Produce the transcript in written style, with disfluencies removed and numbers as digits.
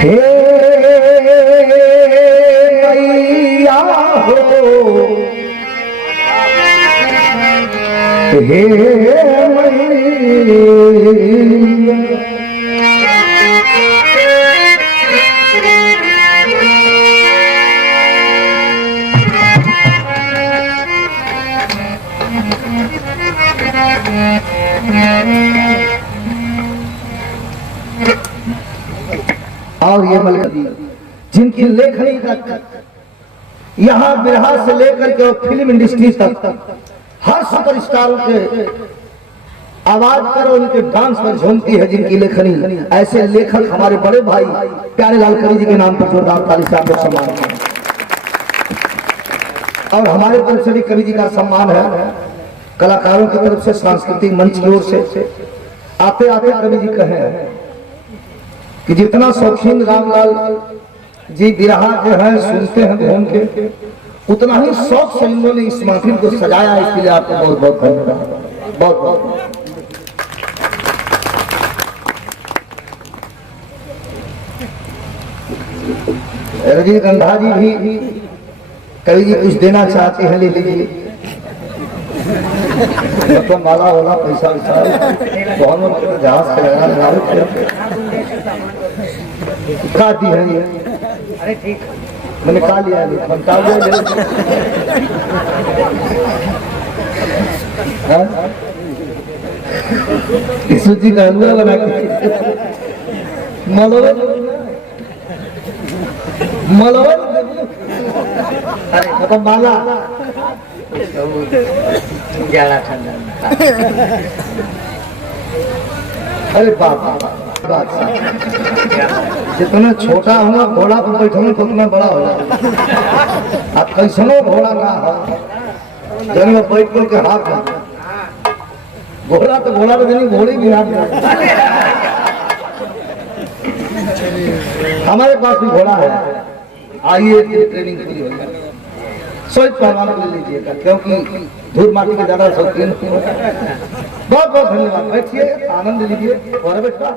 हे मैया हो, हे और ये मलकदी जिनकी लेखनी तक यहाँ बिरहा से लेकर के फिल्म इंडस्ट्री तक हर सुपरस्टारों के आवाज पर उनके डांस पर झूमती है जिनकी लेखनी, ऐसे लेखक हमारे बड़े भाई प्यारे लाल कवि जी के नाम पर जोरदार ताली से आप लोग सम्मान करें। और हमारे तरफ से भी कवि जी का सम्मान है, कलाकारों की तरफ से सांस्कृतिक मंच की ओर से आते आते कवि जी कहे कि जितना शौकीन रामलाल जी बिरहा जो है सुनते हैं घूम के, उतना ही शौक से इन्होंने इस महफिल को सजाया। इसके लिए आपको बहुत बहुत धन्यवाद, बहुत बहुत। रजनीगंधा जी भी कवि जी कुछ देना चाहते हैं, ले लीजिए। मतलब माला वाला पैसा बहुत जहाज से लगा दी है ये। अरे ठीक, मैंने कहा लिया सूची का हलवा बना के मलवन अरे मतलब माला ज्यादा ठंडा। अरे बाप जितना छोटा होगा घोड़ा पर बैठूंगा तो उतना बड़ा होगा। आप कैसनो घोड़ा ना हो जन में बैठ के हाथ घोड़ा तो घोड़ी भी हाथ। हमारे पास भी घोड़ा है, आइए ट्रेनिंग पूरी हो जाए। सोच पहलवान को ले लीजिएगा क्योंकि धूल माटी के ज्यादा शौकीन। बहुत बहुत धन्यवाद, बैठिए आनंद लीजिए। और बैठा